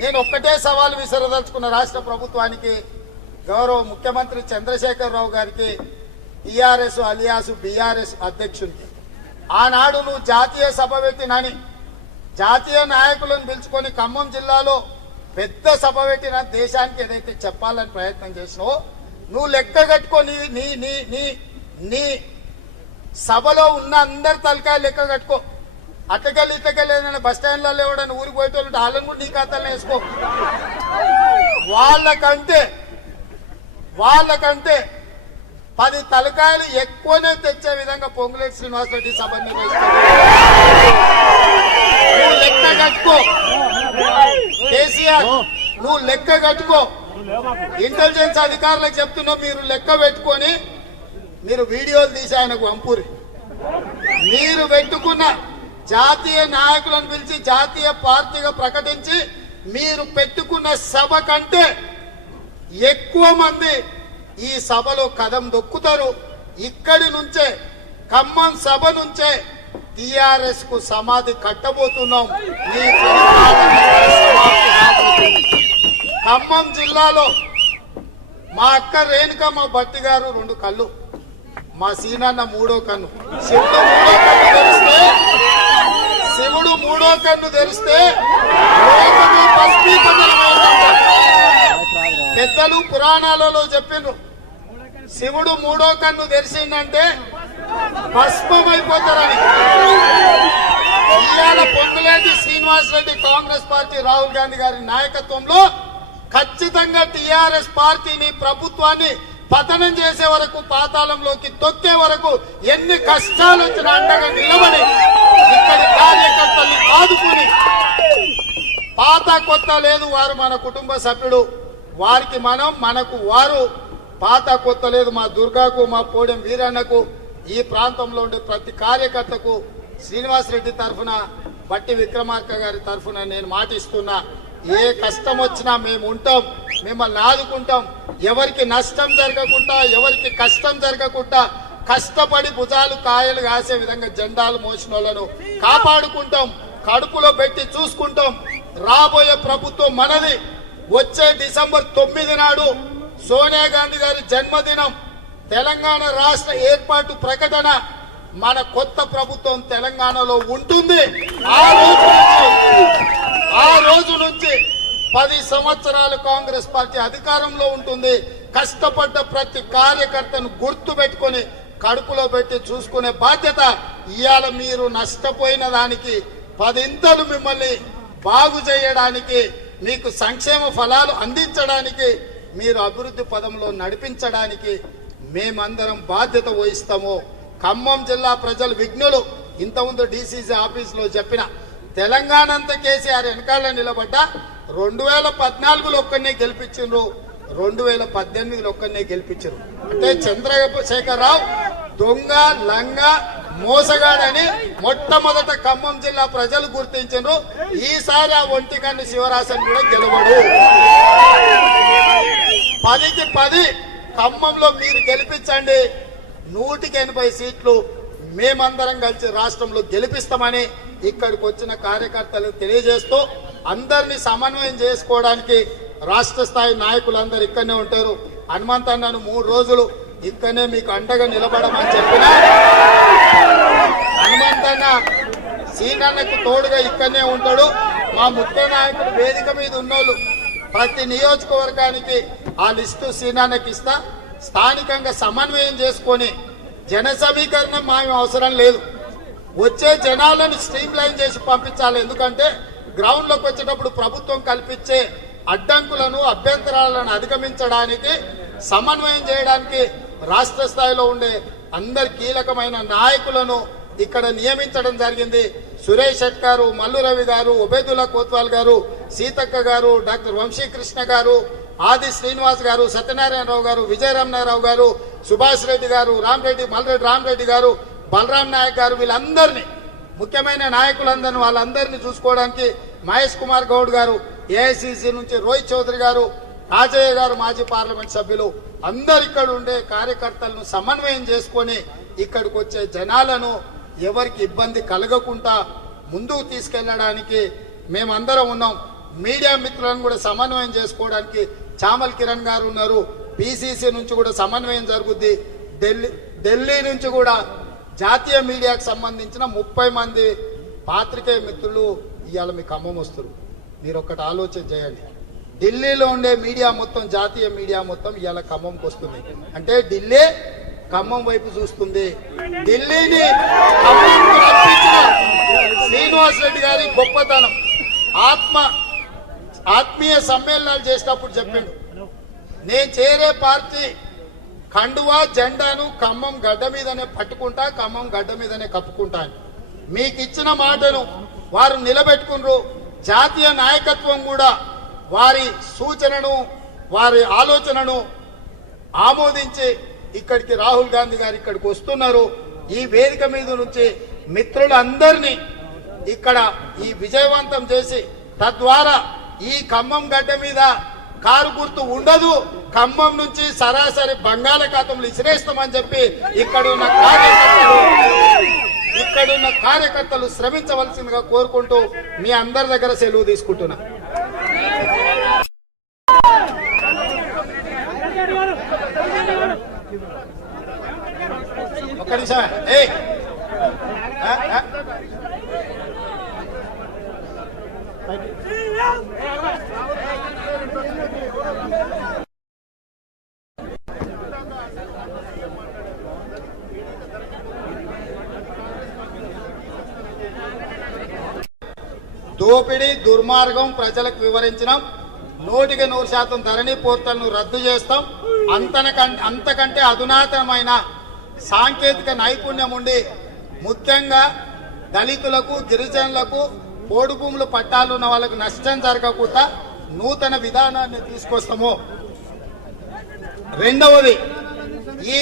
నేను ఒక్కటే సవాల్ విసరదలుచుకున్న రాష్ట్ర ప్రభుత్వానికి గౌరవ ముఖ్యమంత్రి చంద్రశేఖర్ రావు గారికి టిఆర్ఎస్ అలియాసు బీఆర్ఎస్ అధ్యక్షునికి. ఆనాడు నువ్వు జాతీయ సభ పెట్టినని జాతీయ నాయకులను పిలుచుకొని ఖమ్మం జిల్లాలో పెద్ద సభ పెట్టిన దేశానికి ఏదైతే చెప్పాలని ప్రయత్నం చేసినావో నువ్వు లెక్క కట్టుకొని నీ నీ నీ నీ సభలో ఉన్న అందరి తలకాయ లెక్క కట్టుకో. అట్టకెళ్ళి ఇట్టకెళ్ళి ఏదైనా బస్ స్టాండ్లలో ఎవడైనా ఊరికి పోయేటోళ్ళు వాళ్ళని కూడా నీ ఖాతాలో వేసుకో. వాళ్ళకంటే వాళ్ళకంటే పది తలకాయలు ఎక్కువనే తెచ్చే విధంగా పొంగులేటి శ్రీనివాసరెడ్డి సభ నిర్వహిస్తారు నువ్వు లెక్క కట్టుకో. కేసీఆర్ నువ్వు లెక్క కట్టుకో. ఇంటెలిజెన్స్ అధికారులకు చెప్తున్నావు మీరు లెక్క పెట్టుకొని మీరు వీడియోలు తీసి ఆయనకు పంపురి మీరు పెట్టుకున్న జాతీయ నాయకులను పిలిచి జాతీయ పార్టీగా ప్రకటించి మీరు పెట్టుకున్న సభ కంటే ఎక్కువ మంది ఈ సభలో కదం దొక్కుతారు. ఇక్కడి నుంచే ఖమ్మం సభ నుంచే టిఆర్ఎస్కు సమాధి కట్టబోతున్నాం. మీ ఖమ్మం జిల్లాలో మా అక్క రేణుకమ్మ భట్టి గారు రెండు కళ్ళు మా సీనన్న మూడో కన్ను శివుడు మూడో కన్ను తెరిస్తే శివుడు మూడో కన్ను తెరిస్తే పెద్దలు పురాణాలలో చెప్పిండ్రు. శివుడు మూడో కన్ను తెరిచిందంటే భస్మమైపోతారని ఇవాళ పొంగులేటి శ్రీనివాసరెడ్డి కాంగ్రెస్ పార్టీ రాహుల్ గాంధీ గారి నాయకత్వంలో ఖచ్చితంగా టిఆర్ఎస్ పార్టీని ప్రభుత్వాన్ని పతనం చేసే వరకు పాతాళంలోకి తొక్కే వరకు ఎన్ని కష్టాలు వచ్చిన అండగా నిలబడి ఇక్కడి కార్యకర్తల్ని ఆదుకుని పాత కొత్త లేదు వారు మన కుటుంబ సభ్యుడు. వారికి మనం మనకు వారు. పాత కొత్త లేదు మా దుర్గాకు మా పోడెం వీరన్నకు ఈ ప్రాంతంలో ఉండే ప్రతి కార్యకర్తకు శ్రీనివాసరెడ్డి తరఫున బట్టి విక్రమార్క గారి తరఫున నేను మాటిస్తున్నా ఏ కష్టం వచ్చినా మేము ఉంటాం మిమ్మల్ని ఆదుకుంటాం. ఎవరికి నష్టం జరగకుండా ఎవరికి కష్టం జరగకుండా కష్టపడి భుజాలు కాయలు కాసే విధంగా జెండాలు మోసిన వాళ్ళను కాపాడుకుంటాం కడుపులో పెట్టి చూసుకుంటాం. రాబోయే ప్రభుత్వం మనది. వచ్చే డిసెంబర్ తొమ్మిది నాడు సోనియా గాంధీ గారి జన్మదినం. తెలంగాణ రాష్ట్ర ఏర్పాటు ప్రకటన మన కొత్త ప్రభుత్వం తెలంగాణలో ఉంటుంది. ఆ రోజు నుంచి ఆ రోజు నుంచి పది సంవత్సరాలు కాంగ్రెస్ పార్టీ అధికారంలో ఉంటుంది. కష్టపడ్డ ప్రతి కార్యకర్తను గుర్తు పెట్టుకొని కడుపులో పెట్టి చూసుకునే బాధ్యత ఇవాళ మీరు నష్టపోయిన దానికి పదింతలు మిమ్మల్ని బాగు చేయడానికి మీకు సంక్షేమ ఫలాలు అందించడానికి మీరు అభివృద్ధి పదంలో నడిపించడానికి మేమందరం బాధ్యత వహిస్తాము. ఖమ్మం జిల్లా ప్రజలు విఘ్నులు. ఇంతకుముందు డీసీసీ ఆఫీసులో చెప్పిన తెలంగాణ అంతా కేసీఆర్ వెనకాల నిలబడ్డా రెండు వేల పద్నాలుగులో ఒక్కనే గెలిపించిండ్రు. రెండు వేల పద్దెనిమిదిలో ఒక్కనే గెలిపించారు అంటే చంద్రశేఖర్ రావు దొంగ లంగ మోసగాడని మొట్టమొదట ఖమ్మం జిల్లా ప్రజలు గుర్తించారు ఈసారి ఆ ఒంటికన్ను శివరాసన్ కూడా గెలవడు. పదికి పది ఖమ్మంలో మీరు గెలిపించండి. నూటికి ఎనభై సీట్లు మేమందరం కలిసి రాష్ట్రంలో గెలిపిస్తామని ఇక్కడికి వచ్చిన కార్యకర్తలు తెలియజేస్తూ అందరినీ సమన్వయం చేసుకోవడానికి రాష్ట్ర స్థాయి నాయకులందరూ ఇక్కడనే ఉంటారు. హనుమంతన్నను మూడు రోజులు ఇక్కడనే మీకు అండగా నిలబడమని చెప్పినా హనుమంతన్న సీనన్నకు తోడుగా ఇక్కడనే ఉంటాడు. మా ముఖ్య నాయకుడు వేదిక మీద ఉన్నోళ్ళు ప్రతి నియోజకవర్గానికి ఆ లిస్టు సీనాన్నకి ఇస్తా. స్థానికంగా సమన్వయం చేసుకొని జన సమీకరణం మాకు అవసరం లేదు. వచ్చే జనాలను స్ట్రీమ్ లైన్ చేసి పంపించాలి. ఎందుకంటే గ్రౌండ్లోకి వచ్చేటప్పుడు ప్రభుత్వం కల్పించే అడ్డంకులను అభ్యంతరాలను అధిగమించడానికి సమన్వయం చేయడానికి రాష్ట్ర స్థాయిలో ఉండే అందరి కీలకమైన నాయకులను ఇక్కడ నియమించడం జరిగింది. సురేష్ శెట్ గారు మల్లు రవి గారు ఉబేదుల్లా కోత్వాల్ గారు సీతక్క గారు డాక్టర్ వంశీకృష్ణ గారు ఆది శ్రీనివాస్ గారు సత్యనారాయణరావు గారు విజయరామనారావు గారు సుభాష్ రెడ్డి గారు రామరెడ్డి మల్రెడ్డి రామరెడ్డి గారు బలరాం నాయక్ గారు వీళ్ళందరినీ ముఖ్యమైన నాయకులందరినీ వాళ్ళందరినీ చూసుకోవడానికి మహేష్ కుమార్ గౌడ్ గారు ఏఐసిసి నుంచి రోహిత్ చౌదరి గారు రాజయ్య గారు మాజీ పార్లమెంట్ సభ్యులు అందరు ఇక్కడ ఉండే కార్యకర్తలను సమన్వయం చేసుకొని ఇక్కడికి వచ్చే జనాలను ఎవరికి ఇబ్బంది కలగకుండా ముందుకు తీసుకెళ్ళడానికి మేమందరం ఉన్నాం. మీడియా మిత్రులను కూడా సమన్వయం చేసుకోవడానికి చామల్ కిరణ్ గారు ఉన్నారు. పిసిసి నుంచి కూడా సమన్వయం జరుగుద్ది. ఢిల్లీ ఢిల్లీ నుంచి కూడా జాతీయ మీడియాకు సంబంధించిన ముప్పై మంది పాత్రికేయ మిత్రులు ఇవాళ మీ ఖమ్మం వస్తారు. మీరు ఒక్కటి ఆలోచన చేయండి. ఢిల్లీలో ఉండే మీడియా మొత్తం జాతీయ మీడియా మొత్తం ఇవాళ ఖమ్మంకి వస్తుంది అంటే ఢిల్లీ ఖమ్మం వైపు చూస్తుంది. ఢిల్లీని శ్రీనివాస్ రెడ్డి గారి గొప్పతనం. ఆత్మ ఆత్మీయ సమ్మేళనాలు చేసినప్పుడు చెప్పాడు. నేను చేరే పార్టీ కండువా జెండాను ఖమ్మం గడ్డ మీదనే పట్టుకుంటా ఖమ్మం గడ్డ మీదనే కప్పుకుంటాను మీకు ఇచ్చిన మాటను వారు నిలబెట్టుకున్నారు జాతీయ నాయకత్వం కూడా వారి సూచనను వారి ఆలోచనను ఆమోదించి ఇక్కడికి రాహుల్ గాంధీ గారు ఇక్కడికి వస్తున్నారు. ఈ వేదిక మీద నుంచి మిత్రులందరినీ ఇక్కడ ఈ విజయవంతం చేసి తద్వారా ఈ ఖమ్మం గడ్డ మీద కారు గుర్తు ఉండదు. ఖమ్మం నుంచి సరాసరి బంగాళాఖాతంలో ఇసిరేస్తామని చెప్పి ఇక్కడ ఉన్న కార్యకర్తలు ఇక్కడున్న కార్యకర్తలు శ్రమించవలసిందిగా కోరుకుంటూ మీ అందరి దగ్గర సెలవు తీసుకుంటున్నా. ఒక్క నిమిషం. ఏ దోపిడీ దుర్మార్గం ప్రజలకు వివరించినాం. నూటికి నూరు శాతం ధరణి పోర్టల్ను రద్దు చేస్తాం. అంతనకం అంతకంటే అధునాతనమైన సాంకేతిక నైపుణ్యం ఉండి ముఖ్యంగా దళితులకు గిరిజనులకు పోడు భూములు పట్టాలు ఉన్న వాళ్ళకు నష్టం జరగకుండా నూతన విధానాన్ని తీసుకొస్తాము. రెండవది ఈ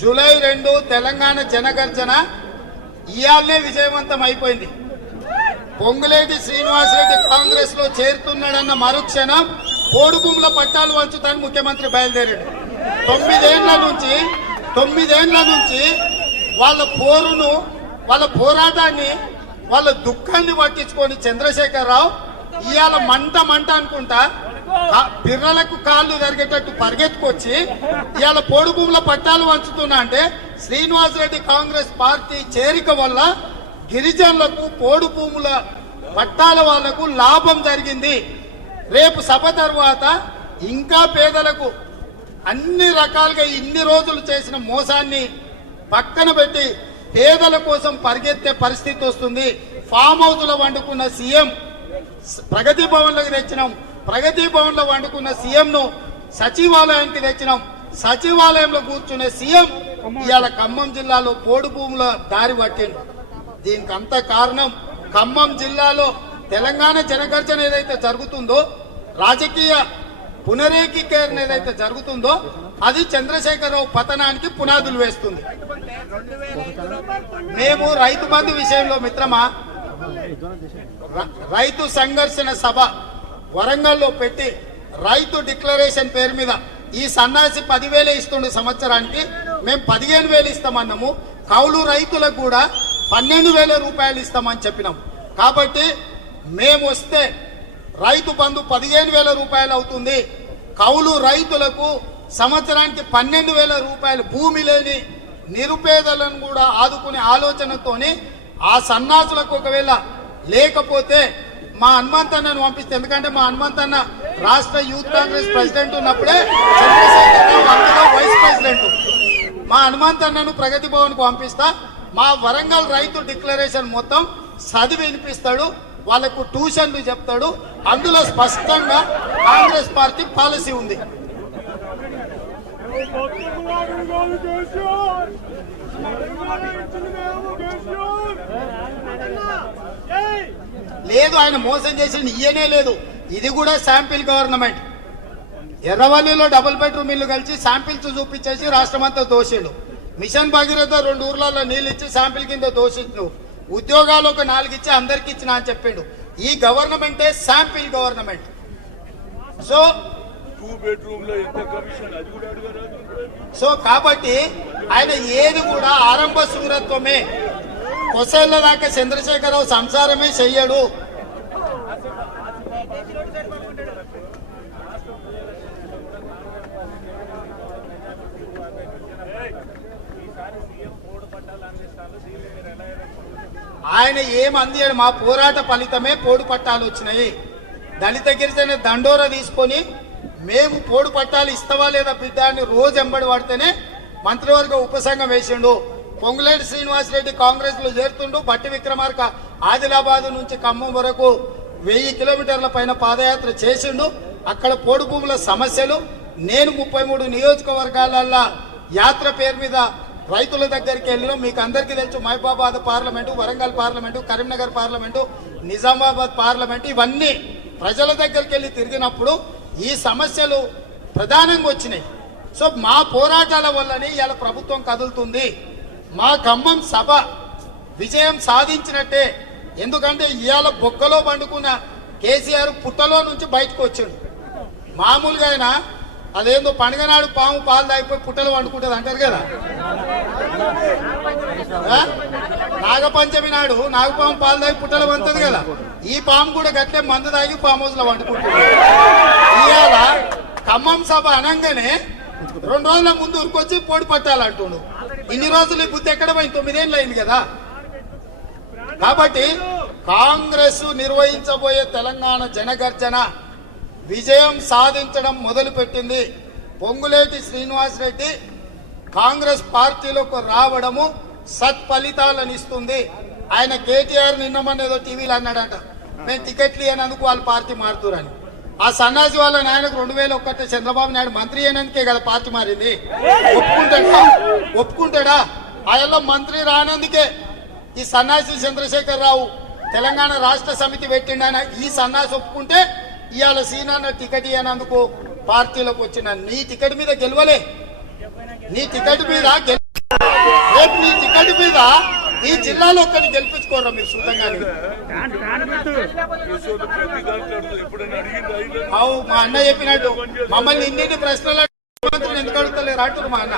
జూలై రెండు తెలంగాణ జనగర్జన ఇయాలనే విజయవంతం అయిపోయింది. పొంగులేటి శ్రీనివాసరెడ్డి కాంగ్రెస్లో చేరుతున్నాడన్న మరుక్షణం పోడు భూముల పట్టాలు వంచుతాను ముఖ్యమంత్రి బయలుదేరాడు. తొమ్మిదేళ్ళ నుంచి తొమ్మిదేళ్ళ నుంచి వాళ్ళ పోరును వాళ్ళ పోరాటాన్ని వాళ్ళ దుఃఖాన్ని పట్టించుకొని చంద్రశేఖరరావు ఇవాళ మంట మంట అనుకుంటా పిర్రలకు కాళ్ళు జరిగేటట్టు పరిగెత్తుకొచ్చి ఇవాళ పోడు భూముల పట్టాలు వంచుతున్నా అంటే శ్రీనివాసరెడ్డి కాంగ్రెస్ పార్టీ చేరిక వల్ల గిరిజనులకు పోడు భూముల పట్టాల వాళ్ళకు లాభం జరిగింది. రేపు సభ తర్వాత ఇంకా పేదలకు అన్ని రకాలుగా ఇన్ని రోజులు చేసిన మోసాన్ని పక్కన పెట్టి పేదల కోసం పరిగెత్తే పరిస్థితి వస్తుంది. ఫామ్ హౌస్లో వండుకున్న సీఎం ప్రగతి భవన్లోకి తెచ్చినాం. ప్రగతి భవన్లో వండుకున్న సీఎం ను సచివాలయానికి తెచ్చినాం. సచివాలయంలో కూర్చునే సీఎం ఇవాళ ఖమ్మం జిల్లాలో పోడు భూముల దారి పట్టిండు. దీనికి అంత కారణం ఖమ్మం జిల్లాలో తెలంగాణ జనగర్జన ఏదైతే జరుగుతుందో రాజకీయ పునరేకీకరణ ఏదైతే జరుగుతుందో అది చంద్రశేఖరరావు పతనానికి పునాదులు వేస్తుంది. మేము రైతు బంధు విషయంలో మిత్రమా రైతు సంఘర్షణ సభ వరంగల్లో పెట్టి రైతు డిక్లరేషన్ పేరు మీద ఈ సన్నాసి పదివేలు ఇస్తుండే సంవత్సరానికి మేము పదిహేను వేలు ఇస్తామన్నాము. కౌలు రైతులకు కూడా పన్నెండు వేల రూపాయలు ఇస్తామని చెప్పినాం. కాబట్టి మేము వస్తే రైతు బంధు పదిహేను వేల రూపాయలు అవుతుంది. కౌలు రైతులకు సంవత్సరానికి పన్నెండు వేల రూపాయలు భూమి లేని నిరుపేదలను కూడా ఆదుకునే ఆలోచనతోని ఆ సన్నాసులకు ఒకవేళ లేకపోతే మా హనుమంతన్నను పంపిస్తే ఎందుకంటే మా హనుమంతన్న రాష్ట్ర యూత్ కాంగ్రెస్ ప్రెసిడెంట్ ఉన్నప్పుడే చంద్రశేఖరరావు వైస్ ప్రెసిడెంట్. మా హనుమంతన్నను ప్రగతి భవన్ పంపిస్తా. మా వరంగల్ రైతు డిక్లరేషన్ మొత్తం చదివి వినిపిస్తాడు. వాళ్ళకు ట్యూషన్లు చెప్తాడు. అందులో స్పష్టంగా కాంగ్రెస్ పార్టీ పాలసీ ఉంది. లేదు ఆయన మోసం చేసింది ఇయ్యనే లేదు. ఇది కూడా శాంపిల్ గవర్నమెంట్. ఎర్రవల్లిలో డబుల్ బెడ్రూమ్ ఇల్లు కలిసి శాంపిల్స్ చూపించేసి రాష్ట్రం అంతా దోషిడు మిషన్ భగీరథ రెండు ఊర్లలో నీళ్ళు ఇచ్చి శాంపిల్ కింద దోషించు ఉద్యోగాలు ఒక నాలుగు ఇచ్చి అందరికి ఇచ్చిన అని చెప్పిండు. ఈ గవర్నమెంటే శాంపిల్ గవర్నమెంట్. సో సో కాబట్టి ఆయన ఏది కూడా ఆరంభ సూరత్వమే. కొసేళ్ళ దాకా చంద్రశేఖరరావు సంసారమే చెయ్యడు. ఎలా ఆయన ఏమంది మా పోరాట ఫలితమే పోడు పట్టాలు వచ్చినాయి. దళిత గిరిజన దండోర తీసుకొని మేము పోడు పట్టాలు ఇస్తావా లేదా బిడ్డ అని రోజు ఎంబడి పడితేనే మంత్రివర్గ ఉపసంఘం వేసిండు. పొంగులేటి శ్రీనివాసరెడ్డి కాంగ్రెస్లో చేరుతుండు. బట్టి విక్రమార్క ఆదిలాబాద్ నుంచి ఖమ్మం వరకు వెయ్యి కిలోమీటర్ల పైన పాదయాత్ర చేసిండు. అక్కడ పోడు భూముల సమస్యలు. నేను ముప్పై మూడు నియోజకవర్గాలల్లో యాత్ర పేరు మీద రైతుల దగ్గరికి వెళ్ళినా మీకు అందరికీ తెలుసు Mahabubabad parliament Warangal parliament Karimnagar parliament Nizamabad parliament ఇవన్నీ ప్రజల దగ్గరికి వెళ్ళి తిరిగినప్పుడు ఈ సమస్యలు ప్రధానంగా వచ్చినాయి. సో మా పోరాటాల వల్లనే ఇవాళ ప్రభుత్వం కదులుతుంది. మా ఖమ్మం సభ విజయం సాధించినట్టే. ఎందుకంటే ఇవాళ బొక్కలో పండుకున్న కేసీఆర్ పుట్టలో నుంచి బయటకు వచ్చాడు. మామూలుగా అయినా అదేందో పండుగ నాడు పాము పాలు తాగిపోయి పుట్టలు వండుకుంటుంది అంటారు కదా. నాగపంచమి నాడు నాగపాము పాలు తాగి పుట్టలు వంతది కదా. ఈ పాము కూడా గట్లే మందు తాగి పాము హౌస్ వండుకుంటుంది. ఇవాళ ఖమ్మం సభ అనగానే రెండు రోజుల ముందు ఉరికొచ్చి పొడి పట్టాలంటుండు. ఇన్ని రోజులు ఈ బుద్ధి ఎక్కడ పోయింది? తొమ్మిదేళ్ళు అయింది కదా. కాబట్టి కాంగ్రెస్ నిర్వహించబోయే తెలంగాణ జనగర్జన విజయం సాధించడం మొదలుపెట్టింది పొంగులేటి శ్రీనివాసరెడ్డి. కాంగ్రెస్ పార్టీలోకి రావడము సత్ఫలితాలను ఇస్తుంది ఆయన కేటీఆర్ నిన్నమని ఏదో టీవీలో అన్నాడట మేము టికెట్లు ఇవ్వనందుకు వాళ్ళు పార్టీ మారుతురని. ఆ సన్నాసి వాళ్ళ నాయనకు రెండు వేల ఒక్కటే చంద్రబాబు నాయుడు మంత్రి అయినందుకే కదా పార్టీ మారింది. ఒప్పుకుంటాడా? ఒప్పుకుంటాడా? ఆయన మంత్రి రానందుకే ఈ సన్నాసి చంద్రశేఖర్ రావు తెలంగాణ రాష్ట్ర సమితి పెట్టిండన ఈ సన్నాసి ఒప్పుకుంటే ఇవాళ సీనాన్న టికెట్ ఇవ్వనందుకు పార్టీలోకి వచ్చిన నీ టికెట్ మీద గెలవలే. నీ టికెట్ మీద రేపు నీ టికెట్ మీద ఈ జిల్లాలో ఒక్కరిని గెలిపించుకోరా మీరు సుతంగా అవు మా అన్న చెప్పినట్టు మమ్మల్ని ఇన్ని ప్రశ్నలు అడిగిన ఎందుకు అడుగుతలేరు? అంటారు మా అన్న.